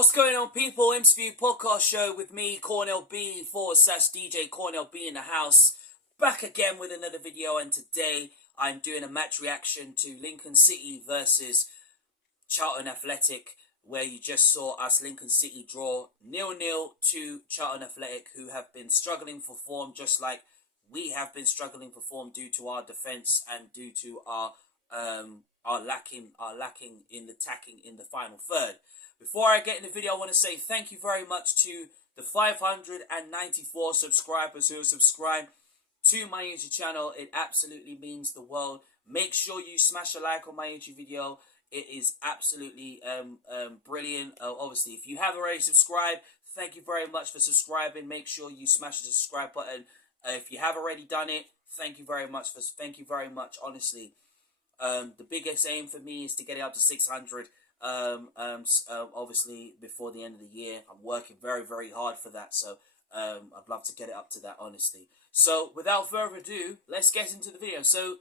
What's going on, people? Imps View podcast show with me, Cornell B /DJ Cornell B in the house. Back again with another video, and today I'm doing a match reaction to Lincoln City versus Charlton Athletic, where you just saw us Lincoln City draw 0-0 to Charlton Athletic, who have been struggling for form, just like we have been struggling for form due to our defence and due to our lacking in the attacking in the final third. Before I get in the video, I want to say thank you very much to the 594 subscribers who have subscribed to my YouTube channel. It absolutely means the world. Make sure you smash a like on my YouTube video. It is absolutely brilliant. Obviously, if you have already subscribed, thank you very much for subscribing. Make sure you smash the subscribe button. If you have already done it, thank you very much. Honestly, the biggest aim for me is to get it up to 600. Obviously before the end of the year. I'm working very, very hard for that, so I'd love to get it up to that, honestly. So without further ado, let's get into the video. So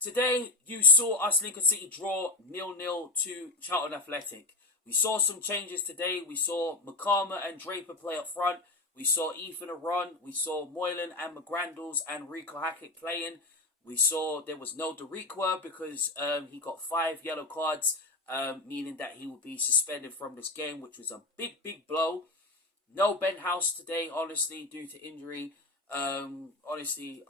today you saw us Lincoln City draw 0-0 to Charlton Athletic. We saw some changes today. We saw McCarmer and Draper play up front. We saw Ethan Aron. We saw Moylan and McGrandles and Rico Hackett playing. We saw there was no Deriqua because he got 5 yellow cards. Meaning that he will be suspended from this game, which was a big blow. No Ben House today, honestly, due to injury. Honestly,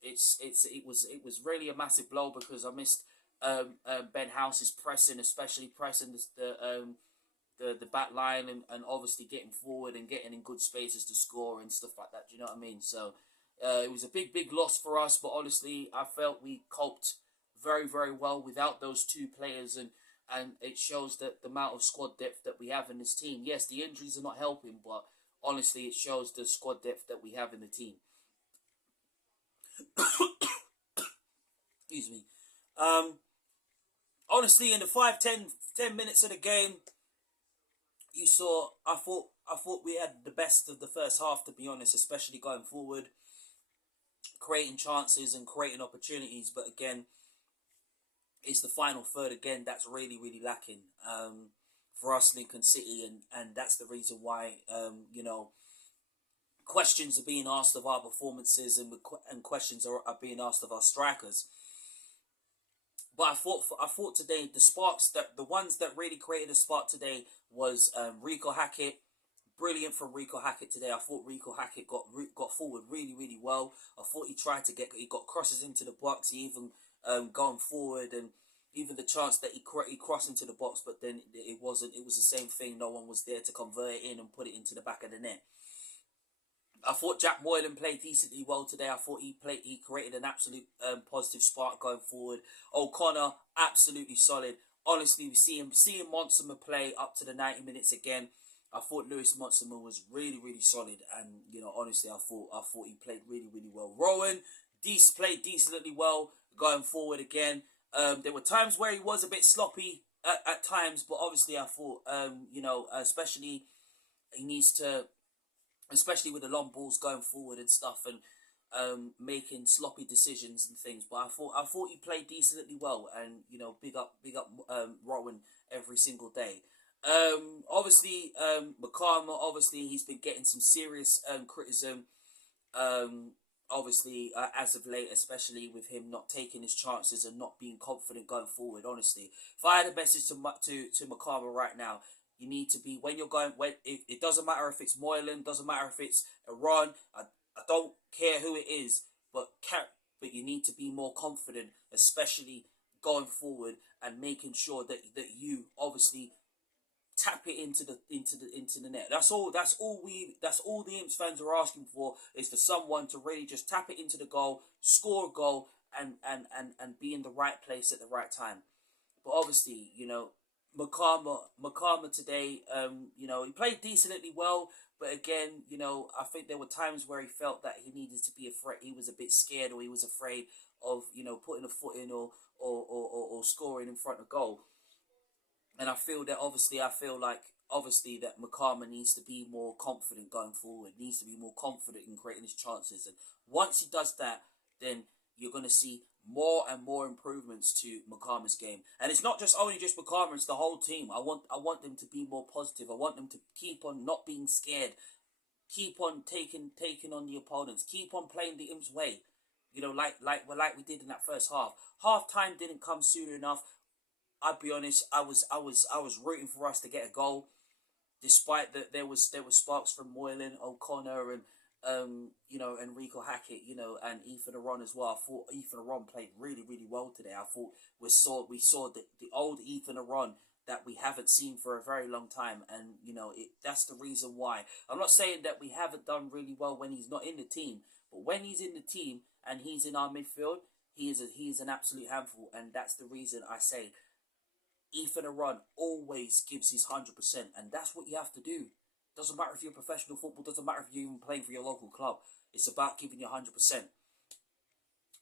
it was really a massive blow because I missed Ben House's pressing, especially pressing the back line and obviously getting forward and getting in good spaces to score and stuff like that. Do you know what I mean? So it was a big loss for us, but honestly, I felt we coped very well without those two players, and it shows that the amount of squad depth that we have in this team. Yes, the injuries are not helping, but honestly, it shows the squad depth that we have in the team. Excuse me. Honestly, in the 10 minutes of the game, you saw, I thought we had the best of the first half, to be honest, especially going forward, creating chances and creating opportunities, but again, it's the final third again that's really lacking for us Lincoln City, and that's the reason why questions are being asked of our performances and questions are being asked of our strikers. But I thought today the sparks, that the ones that really created a spark today was Rico Hackett. Brilliant from Rico Hackett today. I thought Rico Hackett got forward really well. I thought he got crosses into the box. He even going forward, and even the chance that he crossed into the box, but then it wasn't. It was the same thing. No one was there to convert it in and put it into the back of the net. I thought Jack Moylan played decently well today. I thought he created an absolute positive spark going forward. O'Connor, absolutely solid. Honestly, seeing Monsima play up to the 90 minutes again. I thought Lewis Monsima was really solid, and honestly, I thought he played really well. Rowan played decently well going forward again. There were times where he was a bit sloppy at times, but obviously I thought, especially he needs to, especially with the long balls going forward and stuff, and making sloppy decisions and things. But I thought he played decently well, and big up Rowan every single day. Obviously, McCarmer, obviously he's been getting some serious criticism. Obviously, as of late, especially with him not taking his chances and not being confident going forward. Honestly, if I had a message to McCarmer right now, you need to be, when you're going, it doesn't matter if it's Moylan, doesn't matter if it's Iran. I don't care who it is, but you need to be more confident, especially going forward and making sure that you obviously tap it into the net. That's all the Imps fans are asking for, is for someone to really just tap it into the goal, score a goal, and be in the right place at the right time. But obviously, McCarmer today, he played decently well, but again, I think there were times where he felt that he needed to be afraid. He was a bit scared, or he was afraid of putting a foot in or scoring in front of goal. And I feel like McCarmer needs to be more confident going forward, needs to be more confident in creating his chances. And once he does that, then you're going to see more and more improvements to Makama's game. And it's not just only just Makama, it's the whole team. I want them to be more positive. I want them to keep on not being scared. Keep on taking on the opponents. Keep on playing the Imps way. You know, like we did in that first half. Half time didn't come soon enough. I'll be honest, I was rooting for us to get a goal, despite that there was sparks from Moylan, O'Connor, and Enrico Hackett, and Ethan Aron as well. I thought Ethan Aron played really, really well today. I thought we saw the old Ethan Aron that we haven't seen for a very long time, and that's the reason why. I'm not saying that we haven't done really well when he's not in the team, but when he's in the team and he's in our midfield, he is an absolute handful, and that's the reason I say Ethan Aron always gives his 100%, and that's what you have to do. Doesn't matter if you're professional football, doesn't matter if you're even playing for your local club. It's about giving you 100%.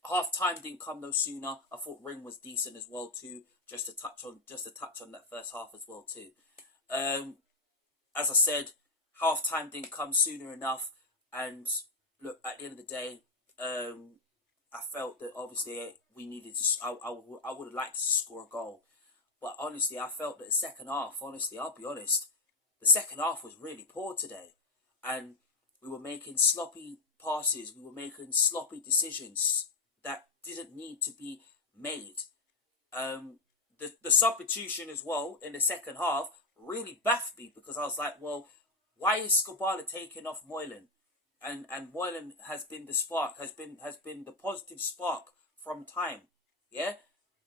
Half time didn't come no sooner. I thought Ring was decent as well too. Just to touch on that first half as well too. As I said, half time didn't come sooner enough. And look, at the end of the day, I felt that obviously we needed to. I would have liked to score a goal, but honestly, I felt that the second half. Honestly, I'll be honest. The second half was really poor today, and we were making sloppy passes. We were making sloppy decisions that didn't need to be made. The substitution as well in the second half really baffled me, because I was like, well, why is Skobala taking off Moylan? And Moylan has been the spark, has been the positive spark from time. Yeah,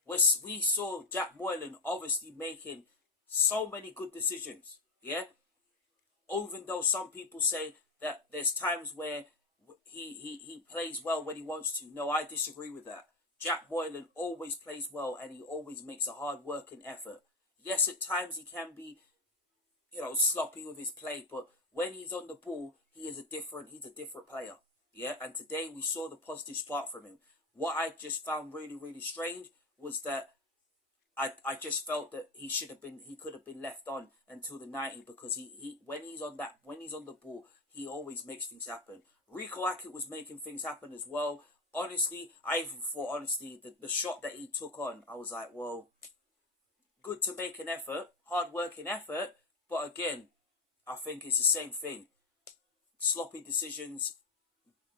we saw Jack Moylan obviously making so many good decisions. Yeah, even though some people say that there's times where he plays well when he wants to. No, I disagree with that. Jack Moylan always plays well, and he always makes a hard working effort. Yes, at times he can be, sloppy with his play, but when he's on the ball, he's a different player. Yeah, and today we saw the positive spark from him. What I just found really, really strange was that I just felt that he could have been left on until the 90, because he when he's on the ball, he always makes things happen. Rico Hackett was making things happen as well. Honestly, I even thought the shot that he took on, I was like, well, good to make an effort, hard working effort, but again, I think it's the same thing. Sloppy decisions,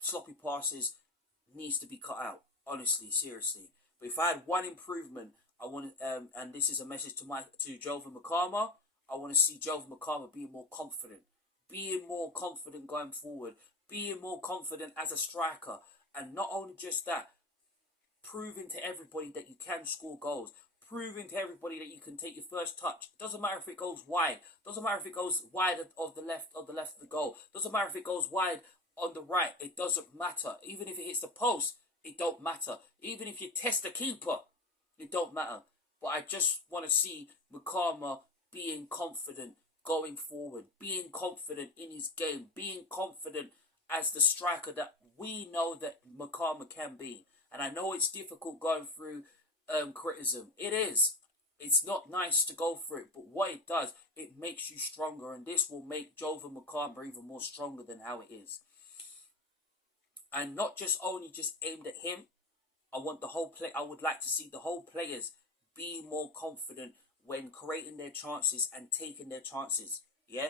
sloppy passes needs to be cut out. Honestly, seriously. But if I had one improvement, I want and this is a message to Jovan Makama. I want to see Jovan Makama being more confident going forward, being more confident as a striker, and not only just that, proving to everybody that you can score goals, proving to everybody that you can take your first touch. Doesn't matter if it goes wide. Doesn't matter if it goes wide of the left of the goal. Doesn't matter if it goes wide on the right. It doesn't matter. Even if it hits the post, it don't matter. Even if you test the keeper, it don't matter. But I just want to see Makama being confident going forward, being confident in his game, being confident as the striker that we know that Makama can be. And I know it's difficult going through criticism. It is. It's not nice to go through it, but what it does, it makes you stronger, and this will make Jovan Makama even more stronger than how it is. And not just only just aimed at him. I want the whole play. I would like to see the whole players be more confident when creating their chances and taking their chances. Yeah,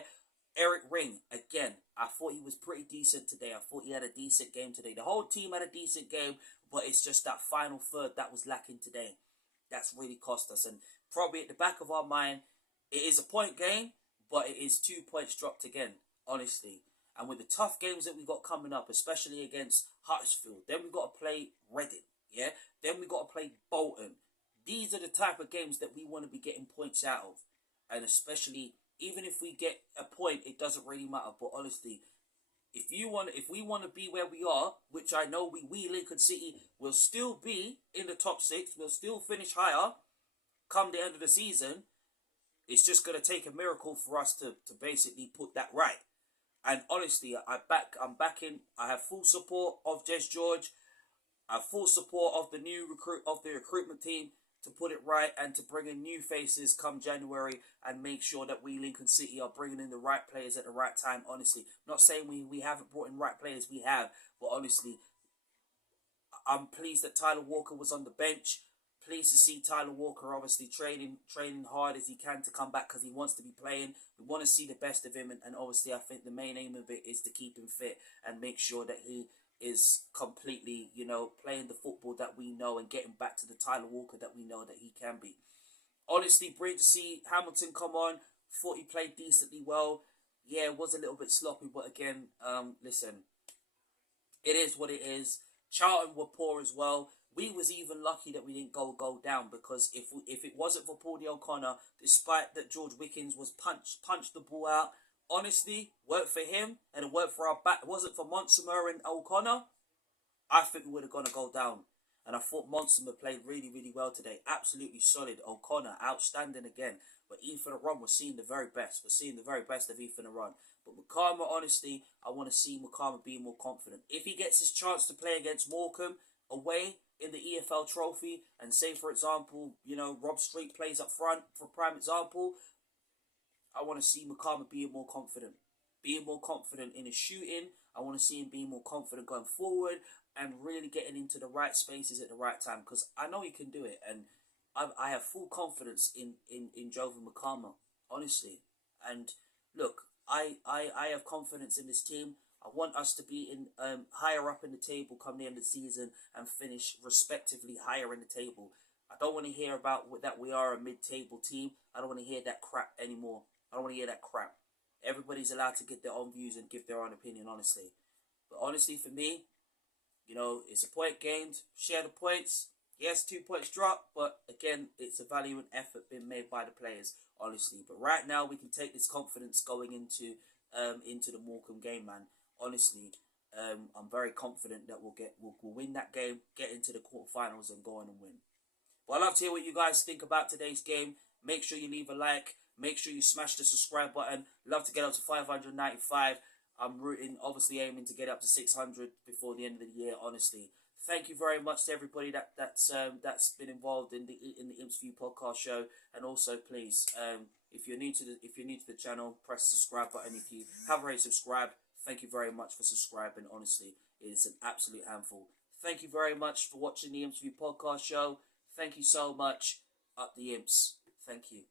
Eric Ring again. I thought he was pretty decent today. I thought he had a decent game today. The whole team had a decent game, but it's just that final third that was lacking today. That's really cost us, and probably at the back of our mind, it is a point game, but it is 2 points dropped again. Honestly. And with the tough games that we got coming up, especially against Huddersfield, then we got to play Reading. Yeah, then we got to play Bolton. These are the type of games that we want to be getting points out of, and especially even if we get a point, it doesn't really matter. But honestly, if we want to be where we are, which I know we Lincoln City will still be in the top 6, we'll still finish higher come the end of the season. It's just going to take a miracle for us to basically put that right. And honestly, I'm backing. I have full support of Jez George. I have full support of the recruitment team to put it right and to bring in new faces come January and make sure that we Lincoln City are bringing in the right players at the right time. Honestly, not saying we haven't brought in right players, we have, but honestly, I'm pleased that Tyler Walker was on the bench. Pleased to see Tyler Walker obviously training hard as he can to come back because he wants to be playing. We want to see the best of him, and obviously I think the main aim of it is to keep him fit and make sure that he is completely, playing the football that we know and getting back to the Tyler Walker that we know that he can be. Honestly, great to see Hamilton come on. Thought he played decently well. Yeah, it was a little bit sloppy, but again, listen, it is what it is. Charlton were poor as well. We was even lucky that we didn't go down, because if it wasn't for Paul O'Connor, despite that George Wickens was punched the ball out, honestly, worked for him and it worked for our back. It wasn't for Monsomer and O'Connor, I think we would have gone to go down. And I thought Monsomer played really, really well today. Absolutely solid. O'Connor, outstanding again. But Ethan Arun was seeing the very best. We're seeing the very best of Ethan Arun. But McCarmer, honestly, I want to see McCarmer being more confident. If he gets his chance to play against Morecambe away in the EFL Trophy, and say, for example, Rob Street plays up front, for prime example, I want to see McCarmer being more confident. Being more confident in his shooting. I want to see him being more confident going forward and really getting into the right spaces at the right time, because I know he can do it, and I have full confidence in Jovan McCarmer, honestly. And look, I have confidence in this team. I want us to be in higher up in the table come the end of the season and finish respectively higher in the table. I don't want to hear about that we are a mid-table team. I don't want to hear that crap anymore. I don't want to hear that crap. Everybody's allowed to get their own views and give their own opinion, honestly. But honestly, for me, it's a point gained. Share the points. Yes, 2 points dropped, but again, it's a valiant effort being made by the players, honestly. But right now, we can take this confidence going into the Morecambe game, man. Honestly, I'm very confident that we'll win that game, get into the quarterfinals, and go on and win. But I'd love to hear what you guys think about today's game. Make sure you leave a like. Make sure you smash the subscribe button. Love to get up to 595. I'm obviously aiming to get up to 600 before the end of the year, honestly. Thank you very much to everybody that's been involved in the Imps View podcast show. And also, please, if you're new to the channel, press the subscribe button. If you have already subscribed, thank you very much for subscribing. Honestly, it is an absolute handful. Thank you very much for watching the Imps View podcast show. Thank you so much. Up the Imps. Thank you.